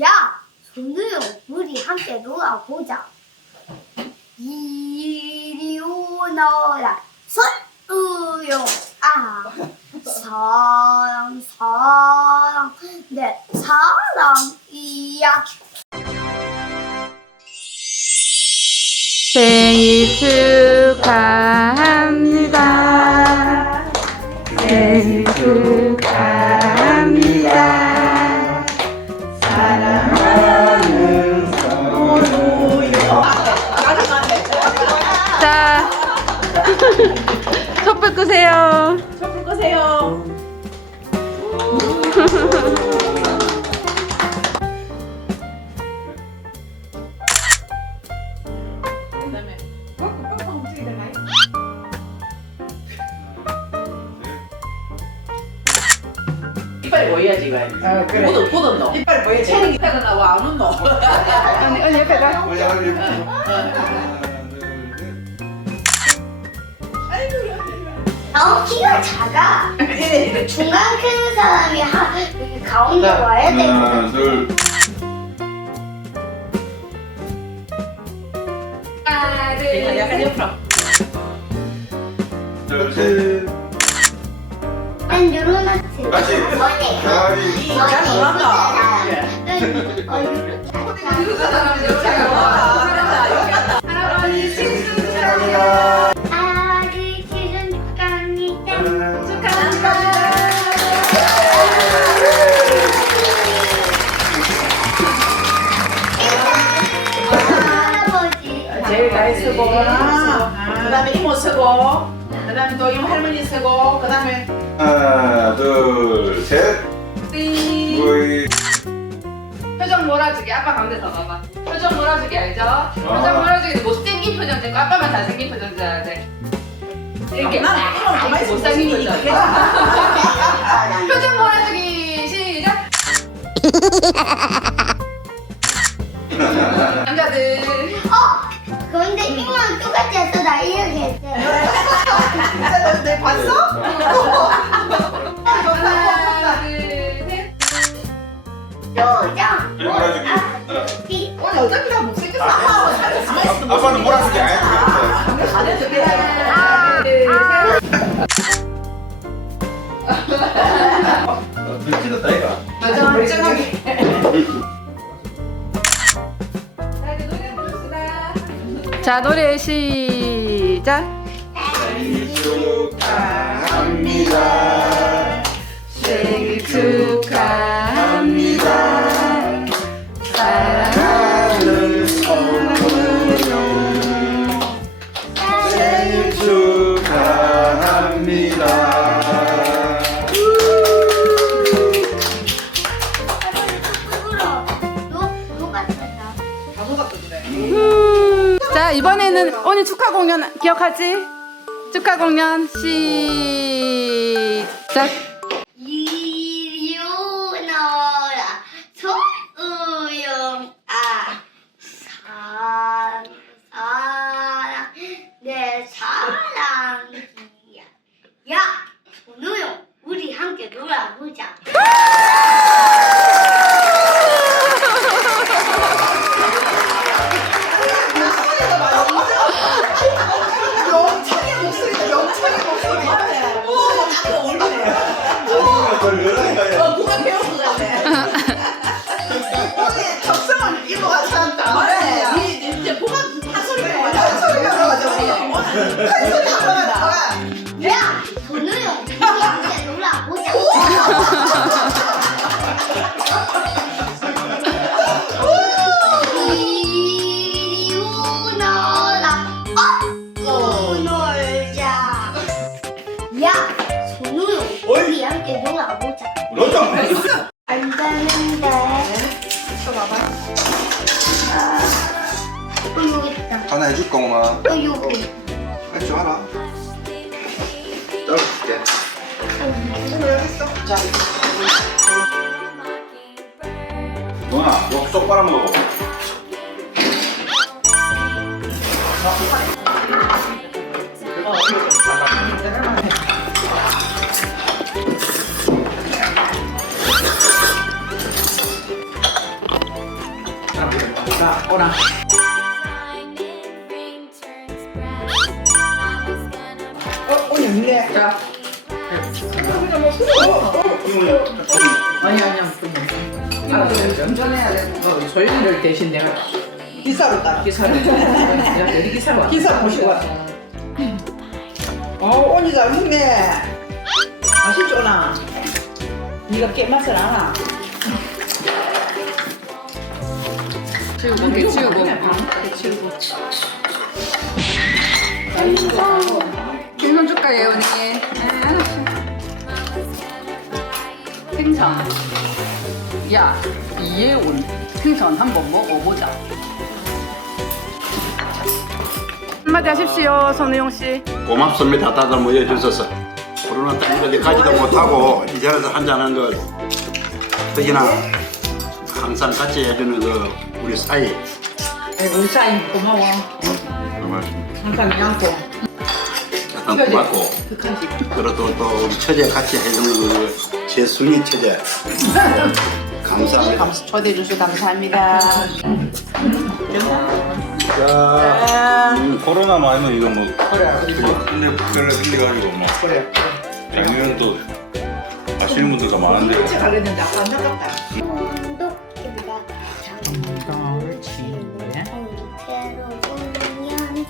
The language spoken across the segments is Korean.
야, 손우용, 우리 함께 놀아보자. 이리 오너라, 손우용, 아, 사랑, 사랑, 내 사랑이야. 생일 축하 끄세요. 촛불 끄세요. 그다음에 꽉 꽉꽉 움직이잖아요 이빨이 보여야지 이거. 아 그래. 묻어 묻은 너. 이빨이 보여야지. 체는 기타가 나와 안 웃노. 언니, 언니 옆에 가. 키가 작아. 이래. 중간 큰 사람이 하, 여기 가운데 자, 와야 돼. 하나 둘 하나, 둘, 약간 셋. 옆으로. 둘, 셋. 난 요런하지. 같이. 언니. 다리. 잘 놀란다. 예. 어, 요렇게. 할아버지 생일 축하합니 많이 쓰고, 그다음에 이모 쓰고, 그 다음에 또 이모 할머니 쓰고, 그 다음에 하나 둘 셋. 띵. 우리 표정 몰아주기 아빠 가운데 서 봐봐 표정 몰아주기 알죠? 표정 몰아주기 못생긴 표정 되고 아빠만 잘생긴 표정 줘야 돼 이렇게 난 이모 가만히 있으면 못생긴 못생기니 표정. 표정 몰아주기 시작 남자들 어? 똑같이 했어. 나 이렇게 했어. 진짜 내 봤어? 하나 둘 셋 요정. 몰아주기. 아기. 오늘 어차피 다 못생겼어. 있으면 아빠는 돼. 안 해도 돼. 하나 둘 셋 자 노래 시작 생일 축하합니다. 생일 축하 자 이번에는 오늘 축하 공연 기억하지? 축하 공연 시작 영아, 역속 빨아먹어. 자, 오라. 운전해야 돼. 어, 소연이를 대신 내가 기사로 따라. 기사를 내가 기사로 왔어. 기사 모시고 왔어. 어, 오니 잘 먹네. 오나? 네가 깨맛을 알아. 치우고, 개 치우고. 개 치우고. 생선 줄까, 예원이? 생선. 야, 이예원. 생선 한번 먹어보자. 한마디 하십시오, 손우용 씨. 고맙습니다. 다들 모여주셔서. 우리는 이렇게 가지도 못하고 이 자리에서 한잔한 거 특히나 항상 같이 해주는 그 우리 사이 우리 사이 고마워. 항상 양고. 약간 고맙고 그리고 또, 또 우리 처제 같이 해주는 그 재순이 처제 감사합니다. 초대해 주셔서 감사합니다. 자, 음, 코로나 많으면 이거 뭐 그래, 그래. 근데 별로 흘려가지고 뭐 그래. 작년은 또 아시는 분들도 많은데 일찍 가려는데 아까 안 나갔다. 운동입니다. 새로운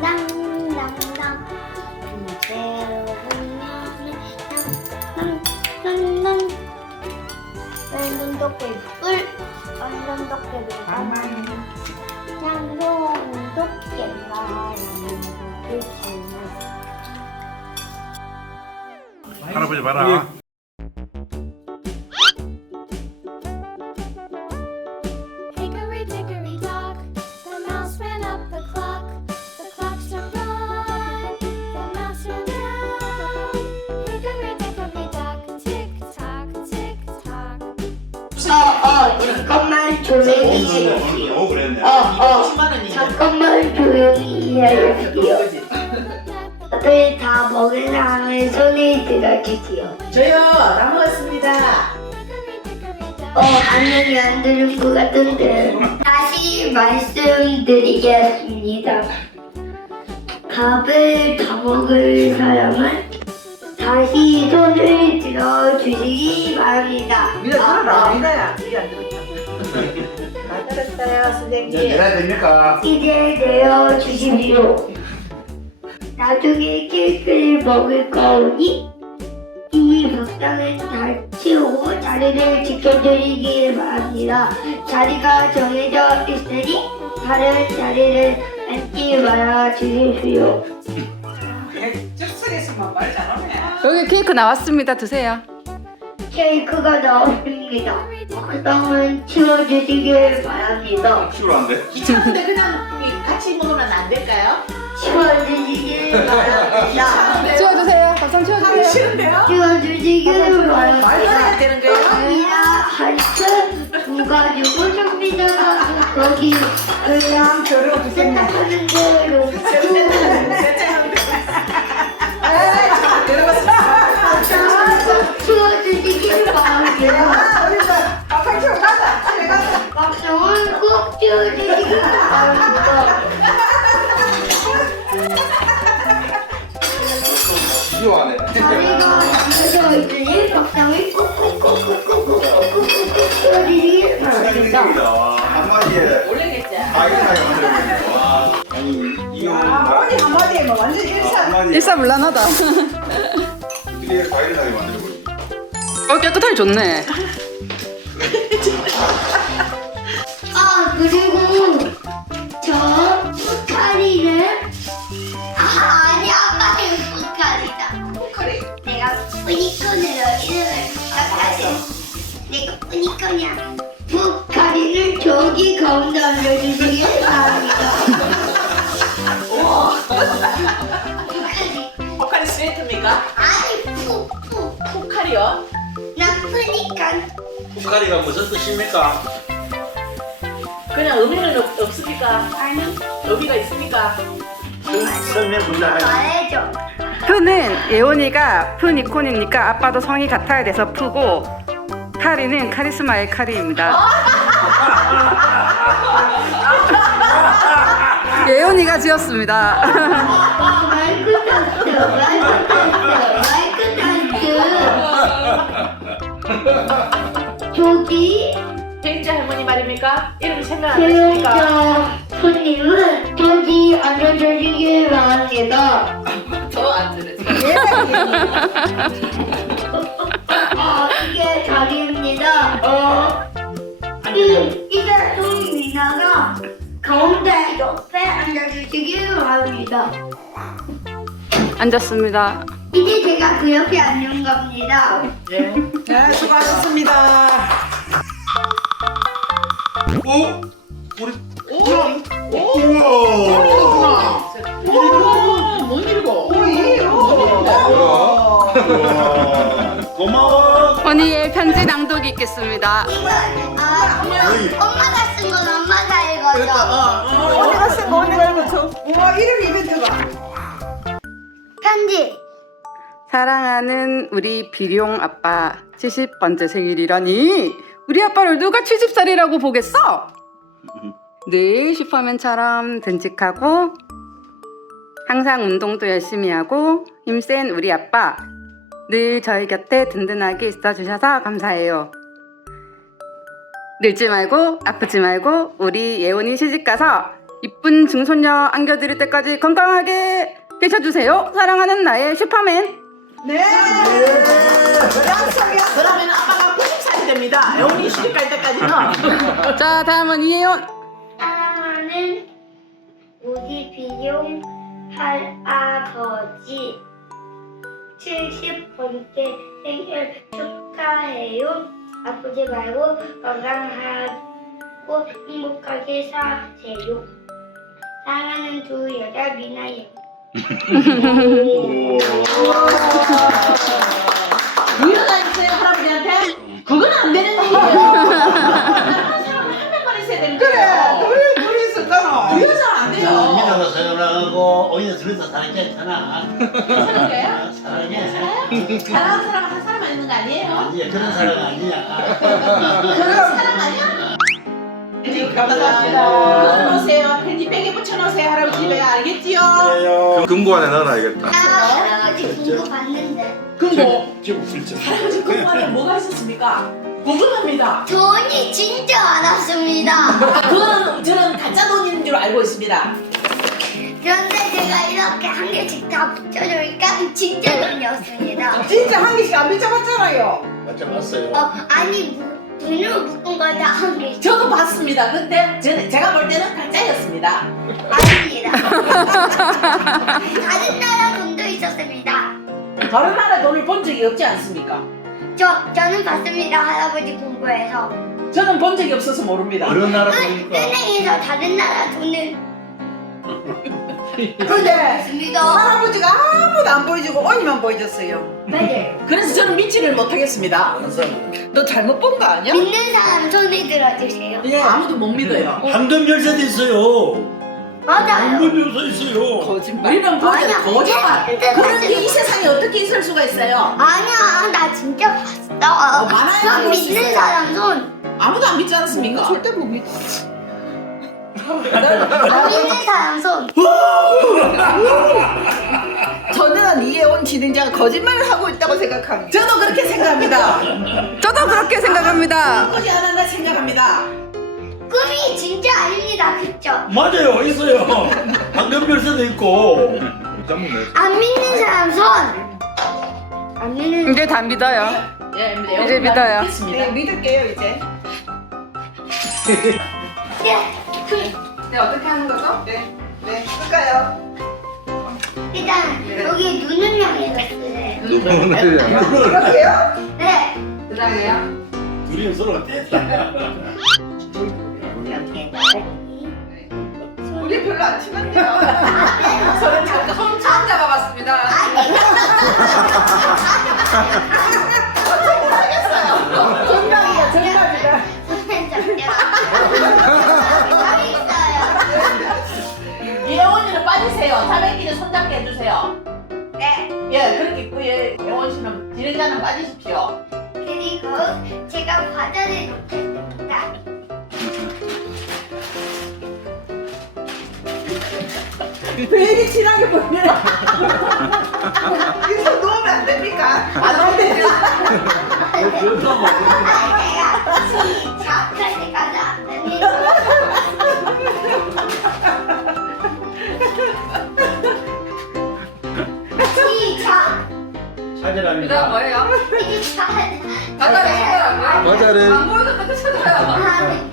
땅땅땅땅 새로운 도깨비 뿔 완전 도깨비 가만히 양손 도깨비가 할아버지 봐라. 조용히 해. 어 그랬네. 어 어 10만 원이야. 잠깐만 조용히 해주세요. 다들 다 먹은 다음에 손에 들어주세요. 저요, 다 먹었습니다. 어, 안녕히 안 들은 것 같은데. 다시 말씀드리겠습니다. 밥을 다 먹을 사람은 다시 손을 들어주시기 바랍니다. 들어라. 아, 니가야. 니가 안 들었 다. 다 들었어요, 선생님. 내야 됩니까? 이제 내어 주십시오. 나중에 케이크를 먹을 거니 이 밥상은 잘 치우고 자리를 지켜드리길 바랍니다. 자리가 정해져 있으니 다른 자리를 앉지 말아 주십시오. 즉석에서만 말 잘하네. 여기 케이크 나왔습니다. 드세요. 케이크가 나왔습니다. 밥상은 치워주시길 바랍니다. 필요한데? 귀찮은데 그냥 같이 먹으면 안 될까요? 치워주시길 바랍니다. 치워주세요. 밥상 치워주세요. 싫은데요? 치워주시길 말도 해야 바랍니다. 되는 거예요? 아니라 하여튼 누가 누구 좀비다 거기 그냥 저러고 생각하는 대로 일사불란하다. 어떻게 과일사이 만들고. 어 깨끗하게 좋네. 뿌니콘이야 포카리를 저기 가운데 올려주시길 바랍니다 포카리 스웨트입니까? 아니 푸푸 포카리요? 나쁘니까 후카리가 무슨 뜻입니까? 그냥 의미는 없, 없습니까? 아니 의미가 있습니까? 설명 문자가 말해줘 푸는 예원이가 푸 니콘이니까 아빠도 성이 같아야 돼서 푸고 카리는 카리스마의 카리입니다. 예원이가 지었습니다. 마이크 테스트, 마이크 테스트, 마이크 테스트. 저기 혜인자 할머니 말입니까? 이름 생각 안 하십니까? 손님은 저기 앉아주시길 바랍니다. 저안 들으 어, 이게 자리입니다. 어, 이, 이제 손님이나가 가운데 옆에 앉아주시길 바랍니다. 앉았습니다. 이제 제가 그 옆에 앉는 겁니다. 네, 수고하셨습니다. 어? 우리 못 읽어. 고마워. 언니의 편지 낭독이 있겠습니다. 아, 엄마가 쓴 건 엄마가 읽어줘. 언니가 쓴 거 언니가 읽어줘. 우와, 이름 이벤트가. 편지. 사랑하는 우리 비룡 아빠 70번째 생일이라니 우리 아빠를 누가 70살이라고 보겠어? 늘 슈퍼맨처럼 든직하고 항상 운동도 열심히 하고 힘센 우리 아빠 늘 저희 곁에 든든하게 있어 주셔서 감사해요. 늙지 말고 아프지 말고 우리 예원이 시집가서 이쁜 중소녀 안겨드릴 때까지 건강하게 계셔주세요. 사랑하는 나의 슈퍼맨. 네. 약속이야. 그러면 아빠가 90살이 됩니다. 영훈이 시집 갈 때까지는. 자 다음은 이혜원. 사랑하는 우리 비용 할아버지 70번째 생일 축하해요. 아프지 말고 건강하고 행복하게 사세요. 사랑하는 두 여자 미나예요. 있어요 할아버지한테? 그건 안 되는 일이에요. 돼요. 민아가 사랑하고 오히려 둘이서 사랑했잖아. 사랑해요? 사랑해. 사랑하는 사람 한 사람만 있는 거 아니에요? 아니야 그런 사랑 아니야. 그런 사랑 아니야? 감사합니다. 그거 놓으세요. 펜지 백에 붙여놓으세요. 할아버지 집에 알겠지요? 금고 안에 넣어놔야겠다. 나 할아버지 공부 봤는데 금고. 지금 진짜. 할아버지 금고 안에 뭐가 있었습니까? 궁금합니다. 돈이 진짜 많았습니다. 아, 그거는 저는 가짜 돈인 줄 알고 있습니다. 그런데 제가 이렇게 한 개씩 다 붙여주니까 진짜 돈이었습니다. 진짜 한 개씩 안 미쳐봤잖아요. 맞춰봤어요. 어, 아니 무- 눈으로 묶은 걸다한 개씩 저도 봤습니다. 근데 저는 제가 볼 때는 가짜였습니다. 아닙니다. 다른 나라 돈도 있었습니다. 다른 나라 돈을 본 적이 없지 않습니까? 저 저는 봤습니다 할아버지 공부해서 저는 본 적이 없어서 모릅니다. 어느 나라 은, 보니까 은행에서 다른 나라 돈을 근데 있습니다. 할아버지가 아무도 안 보여주고 언니만 보여줬어요. 맞아요. 그래서 저는 믿지를 못하겠습니다. 너 잘못 본 거 아니야? 믿는 사람 손에 들어주세요. 예, 아무도 못 믿어요. 황금 열쇠도 있어요. 맞아요. 황금 열쇠 있어요. 거짓말. 우리는 보자 아니야. 거짓말. 근데 그런 게. 이 세상에 어떻게 있을 수가 있어요? 아니야 나 진짜 봤어. 많아요, 그럼 알고 믿는 있어요. 사람 손. 아무도 안 믿지 않습니까? 절대 못 믿어. 안 믿는 사람 손. 저는 이해원 진행자가 거짓말을 하고 있다고 생각합니다. 저도 그렇게 생각합니다. 저도 그렇게 생각합니다. 꾸지 안 한다 생각합니다. 꿈이 진짜 아닙니다. 그쵸? 맞아요 있어요. 황금 열쇠도 있고. 안 믿는 사람 손. 안 믿는 이제 다 믿어요. 예, 이제 믿어요. 믿겠습니다. 네, 믿을게요 이제. 네. 네 어떻게 하는 거죠? 네, 네, 끌까요? 일단 여기 눈을 향해서 쓰세요. 이렇게요? 네. 그다음에요. 둘이 서로 뗐다. 이렇게. 우리 별로 안 친한데요. 저는 잠깐 손 처음 잡아봤습니다. 아니. 돼요. 차백기는 손잡게 해주세요. 네. 예, 그렇게 있고, 예, 영원 씨는 진행자는 빠지십시오. 그리고 제가 과자를 놓겠습니다. 괜히 친하게 보이네. 여기서 놓으면 안 됩니까? 안 됩니다. 찾아라고요? 과자를 안 그때 찾아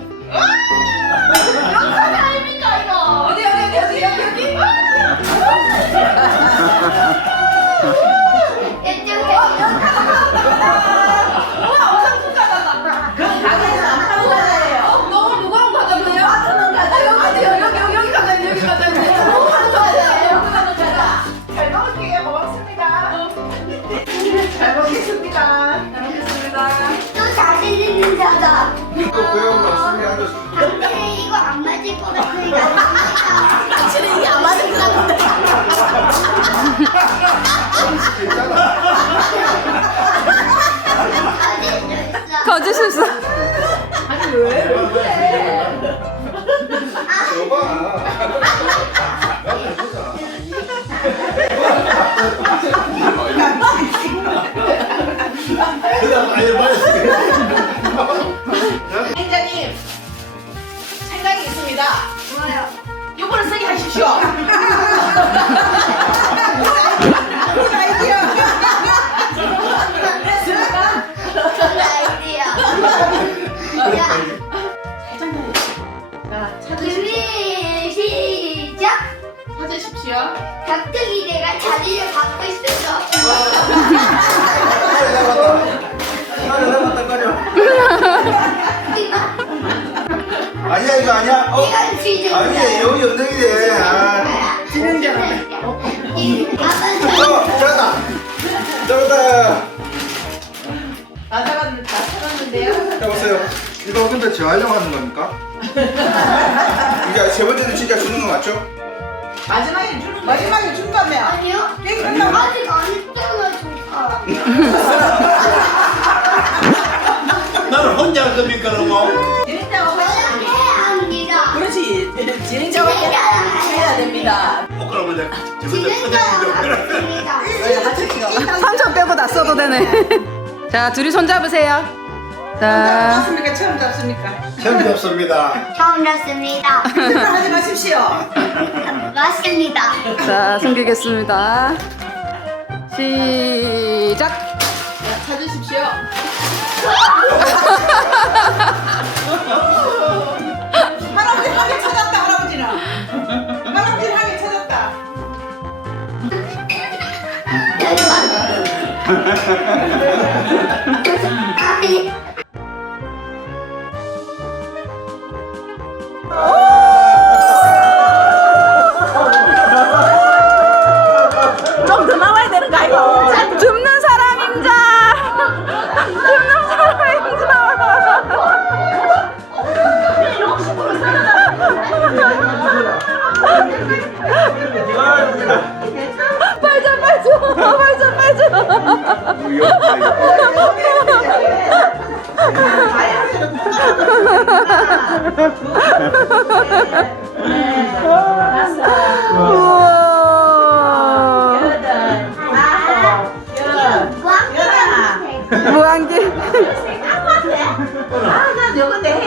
있는 사람. 이거 배운 거 쓰게 앉았어. 당신은 이거 안 맞을 것 같으니까. 당신은 이게 안 맞을 것 같은데. 가질 수 있어. 거짓 실수. 그냥 아예 말했어. 있습니다. 뭐요? 요거를 쓰게 하십시오. 아이디어. 좋은 아이디어. 자, 자, 찾으십시오. 준비 시작. 찾으십시오. 갑자기 내가 자리를 받고 있어서. 아니야 이거 아니야. 어? 이건 지금. 아니야 여기 엉덩이래. 아. 진행자는. 어 잘한다. 잘한다. 찾았는데요. 해보세요. 이거 근데 재활용 하는 겁니까? 이게 세 번째는 진짜 주는 거 맞죠? 마지막에 주는 거예요. 마지막에 준다며. 아니요. 아니요. 아직 안 했잖아, 조카. 나는 혼자 할 겁니까 그러면? 그렇지. 진행자가 해야 됩니다. 어 그러면 이제 저것도 진행자가 터졌는데. 합니다. 삼촌 빼고 다 써도 되네. 자, 둘이 손 잡으세요. 자, 잡습니까? 처음 잡습니까? 처음 잡습니다. 처음 났습니다. 하지 마십시오. 맞습니다. 자, 숨기겠습니다. 시작. 자, 찾으십시오. 좀 더 나와야 되는 거 아이가? 우와. 나 요거 내해